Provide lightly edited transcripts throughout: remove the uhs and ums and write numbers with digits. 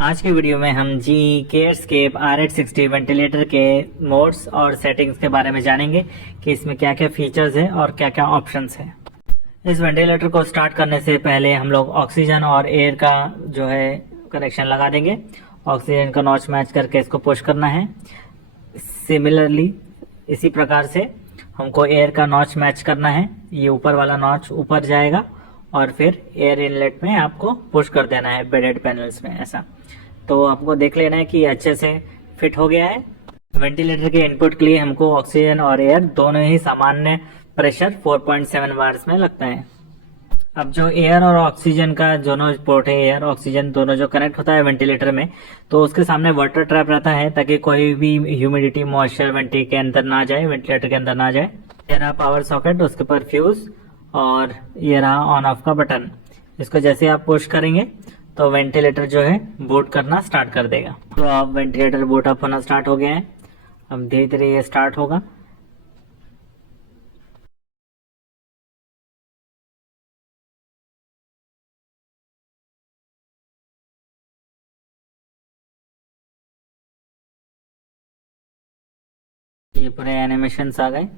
आज के वीडियो में हम जी केयरस्केप RH60 वेंटिलेटर के मोड्स और सेटिंग्स के बारे में जानेंगे कि इसमें क्या क्या फीचर्स है और क्या क्या ऑप्शंस है। इस वेंटिलेटर को स्टार्ट करने से पहले हम लोग ऑक्सीजन और एयर का जो है कनेक्शन लगा देंगे। ऑक्सीजन का नॉच मैच करके इसको पुश करना है। सिमिलरली इसी प्रकार से हमको एयर का नॉच मैच करना है। ये ऊपर वाला नॉच ऊपर जाएगा और फिर एयर इनलेट में आपको पुश कर देना है बेडेड पैनल्स में। ऐसा तो आपको देख लेना है कि अच्छे से फिट हो गया है। वेंटिलेटर के इनपुट के लिए हमको ऑक्सीजन और एयर दोनों ही सामान्य प्रेशर 4.7 बार्स में लगता है। अब जो एयर और ऑक्सीजन का दोनों पोर्ट है, एयर ऑक्सीजन दोनों जो कनेक्ट होता है वेंटिलेटर में, तो उसके सामने वाटर ट्रैप रहता है ताकि कोई भी ह्यूमिडिटी मॉइस्चर वेंटिलेटर के अंदर ना जाए, वेंटिलेटर के अंदर ना जाए। ये रहा पावर सॉकेट, उसके ऊपर फ्यूज और ये रहा ऑन ऑफ का बटन। इसको जैसे आप पुश करेंगे तो वेंटिलेटर जो है बूट करना स्टार्ट कर देगा। तो अब वेंटिलेटर बूट अप होना स्टार्ट हो गया है। अब धीरे धीरे ये स्टार्ट होगा। ये पूरे एनिमेशंस आ गए।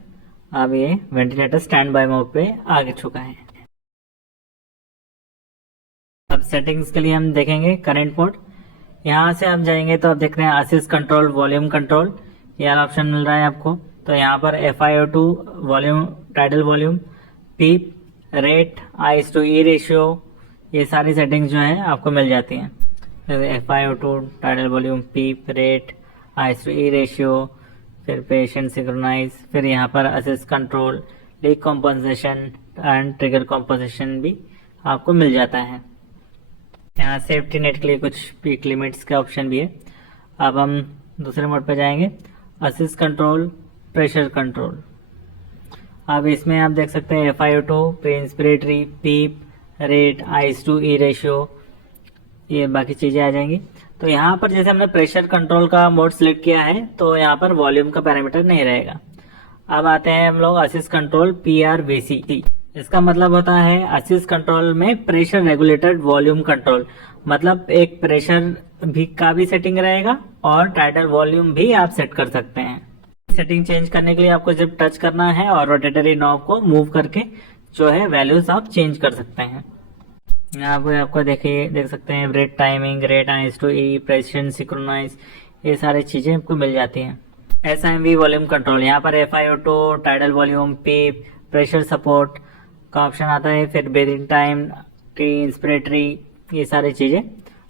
अब ये वेंटिलेटर स्टैंड बाय मोड पे आ चुका है। अब सेटिंग्स के लिए हम देखेंगे करंट मोड। यहाँ से आप जाएंगे तो आप देख रहे हैं असिस्ट कंट्रोल, वॉल्यूम कंट्रोल, ये वाला ऑप्शन मिल रहा है आपको। तो यहाँ पर FiO2 volume, tidal volume, PEEP, rate, I's to E ratio, ये सारी सेटिंग्स जो है आपको मिल जाती हैं। FiO2, tidal volume, PEEP, rate, I's to E ratio, फिर पेशेंट सिंक्रोनाइज, फिर यहाँ पर assist control, leak composition and trigger composition भी आपको मिल जाता है। यहाँ सेफ्टी नेट के लिए कुछ पीक लिमिट्स का ऑप्शन भी है। अब हम दूसरे मोड पे जाएंगे, असिस्ट कंट्रोल, प्रेशर कंट्रोल। अब इसमें आप देख सकते हैं FiO2, pre inspiratory, PEEP, rate, I's to E ratio, ये बाकी चीजें आ जाएंगी। तो यहाँ पर जैसे हमने प्रेशर कंट्रोल का मोड सिलेक्ट किया है तो यहाँ पर वॉल्यूम का पैरामीटर नहीं रहेगा। अब आते हैं हम लोग असिस्ट कंट्रोल PRVC। इसका मतलब होता है असिस्ट कंट्रोल में प्रेशर रेगुलेटेड वॉल्यूम कंट्रोल, मतलब एक प्रेशर भी का भी सेटिंग रहेगा और टाइडल वॉल्यूम भी आप सेट कर सकते हैं। सेटिंग चेंज करने के लिए आपको सिर्फ टच करना है और रोटेटरी नॉब को मूव करके जो है वैल्यूज आप चेंज कर सकते हैं। यहाँ पे आपको देख सकते हैं rate timing, rate I's to E, precision synchronize, ये सारी चीजें आपको मिल जाती हैं। SIMV वॉल्यूम कंट्रोल, यहाँ पर FiO2, टाइडल वॉल्यूम, पीप, प्रेशर सपोर्ट का ऑप्शन आता है। फिर ब्रीथिंग टाइम, टी इंस्पिरेटरी, ये सारी चीजें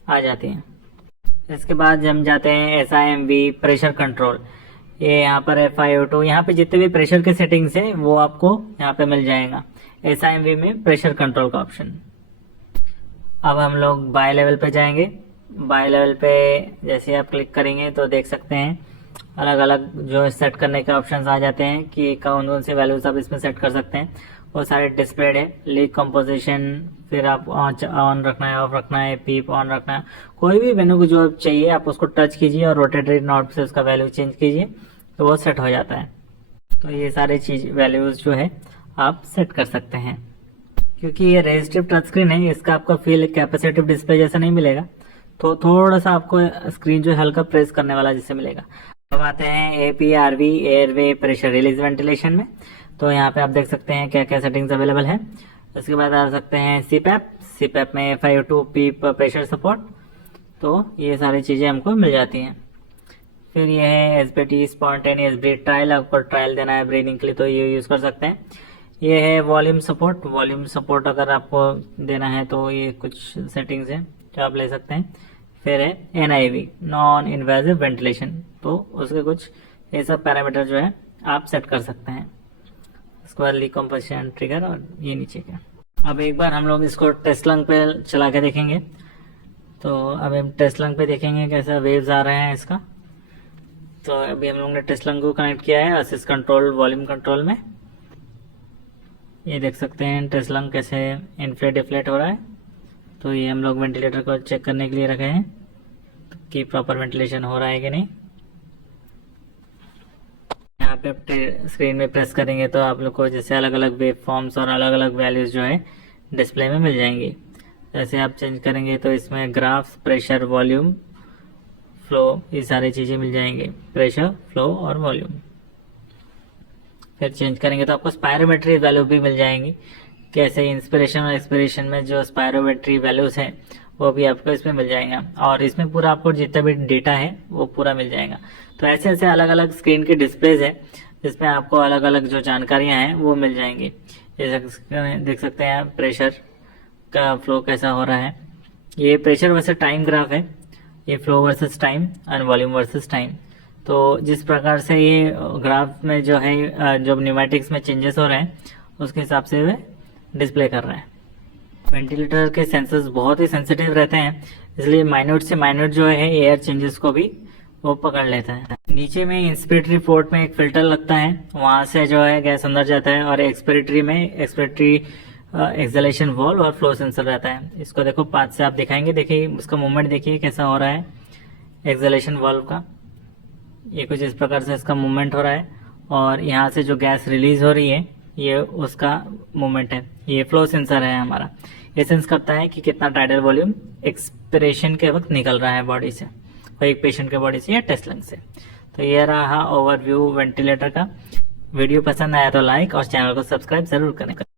आ जाती हैं। इसके बाद हम जाते हैं SIMV प्रेशर कंट्रोल। ये यहाँ पर FiO2, यहाँ पे जितने भी प्रेशर के सेटिंग्स है वो आपको यहाँ पे मिल जाएगा SIMV में प्रेशर कंट्रोल का ऑप्शन। अब हम लोग बाय लेवल पे जाएंगे। बाय लेवल पे जैसे आप क्लिक करेंगे तो देख सकते हैं अलग अलग जो सेट करने के ऑप्शंस आ जाते हैं कि कौन कौन से वैल्यूज आप इसमें सेट कर सकते हैं। वो सारे डिस्प्लेड है। लीक कंपोजिशन, फिर आप ऑन रखना है, ऑफ रखना है, पीप ऑन रखना है, कोई भी मेनू को जो चाहिए आप उसको टच कीजिए और रोटेटरी नॉब से उसका वैल्यू चेंज कीजिए तो वो सेट हो जाता है। तो ये सारे चीज वैल्यूज जो है आप सेट कर सकते हैं। क्योंकि ये रेजिस्टिव टच स्क्रीन है, इसका आपका फील कैपेसिटिव डिस्प्ले जैसा नहीं मिलेगा, तो थोड़ा सा आपको स्क्रीन जो हल्का प्रेस करने वाला जैसे मिलेगा। अब आते हैं APRV airway pressure release ventilation में। तो यहाँ पे आप देख सकते हैं क्या क्या सेटिंग्स अवेलेबल है। उसके बाद आ सकते हैं CPAP में FiO2, पीप, प्रेशर सपोर्ट, तो ये सारी चीजें हमको मिल जाती हैं। फिर ये है SBT स्पॉन्टेनियस ब्रीथ ट्रायल, आपको ट्रायल देना है ब्रीदिंग के लिए तो ये यूज कर सकते हैं। ये है वॉल्यूम सपोर्ट अगर आपको देना है तो ये कुछ सेटिंग्स हैं जो आप ले सकते हैं। फिर है NIV नॉन इन्वेजिव वेंटिलेशन, तो उसके कुछ ये सब पैरामीटर जो है आप सेट कर सकते हैं। उसके बाद लीक कंपोजिशन, ट्रिगर और ये नीचे का। अब एक बार हम लोग इसको टेस्ट लंग पे चला के देखेंगे। तो अब हम टेस्ट लंग पे देखेंगे कैसा वेव्स आ रहे हैं इसका। तो अभी हम लोग ने टेस्ट लंग को कनेक्ट किया है असिस्ट कंट्रोल वॉल्यूम कंट्रोल में। ये देख सकते हैं टेस्ट लंग कैसे इन्फ्लेट डिफ्लेट हो रहा है। तो ये हम लोग वेंटिलेटर को चेक करने के लिए रखे हैं कि प्रॉपर वेंटिलेशन हो रहा है कि नहीं। यहाँ पे आप स्क्रीन में प्रेस करेंगे तो आप लोग को जैसे अलग अलग वेव फॉर्म्स और अलग अलग वैल्यूज जो है डिस्प्ले में मिल जाएंगी। जैसे आप चेंज करेंगे तो इसमें ग्राफ्स, प्रेशर, वॉल्यूम, फ्लो, ये सारी चीज़ें मिल जाएंगी, प्रेशर, फ्लो और वॉल्यूम। फिर चेंज करेंगे तो आपको स्पायरोमेट्री वैल्यू भी मिल जाएंगी, कैसे इंस्पिरेशन और एक्सपिरेशन में जो स्पायरोमेट्री वैल्यूज हैं वो भी आपको इसमें मिल जाएगा, और इसमें पूरा आपको जितना भी डेटा है वो पूरा मिल जाएगा। तो ऐसे ऐसे अलग अलग स्क्रीन के डिस्प्लेज है जिसमें आपको अलग अलग जो जानकारियां हैं वो मिल जाएंगी। जैसे देख सकते हैं आप प्रेशर का फ्लो कैसा हो रहा है, ये प्रेशर वर्सेस टाइम ग्राफ है, ये flow versus time and volume versus time. तो जिस प्रकार से ये ग्राफ में जो है जो न्यूमेटिक्स में चेंजेस हो रहे हैं उसके हिसाब से वे डिस्प्ले कर रहे हैं। वेंटिलेटर के सेंसर्स बहुत ही सेंसिटिव रहते हैं, इसलिए माइन्यूट से माइन्यूट जो है एयर चेंजेस को भी वो पकड़ लेता है। नीचे में इंस्पिरेटरी पोर्ट में एक फिल्टर लगता है, वहां से जो है गैस अंदर जाता है, और एक्सपिरेटरी में एक्सपिरेटरी एक्सलेशन वॉल्व और फ्लो सेंसर रहता है। इसको देखो पास से आप दिखाएंगे, देखिए उसका मूवमेंट देखिए कैसा हो रहा है एक्सलेशन वॉल्व का, ये कुछ इस प्रकार से इसका मूवमेंट हो रहा है, और यहाँ से जो गैस रिलीज हो रही है ये उसका मूवमेंट है। ये फ्लो सेंसर है हमारा, ये सेंस करता है कि कितना टाइडल वॉल्यूम एक्सपिरेशन के वक्त निकल रहा है बॉडी से, और एक पेशेंट के बॉडी से या टेस्ट लंग से। तो ये रहा ओवरव्यू वेंटिलेटर का। वीडियो पसंद आया तो लाइक और चैनल को सब्सक्राइब जरूर करें।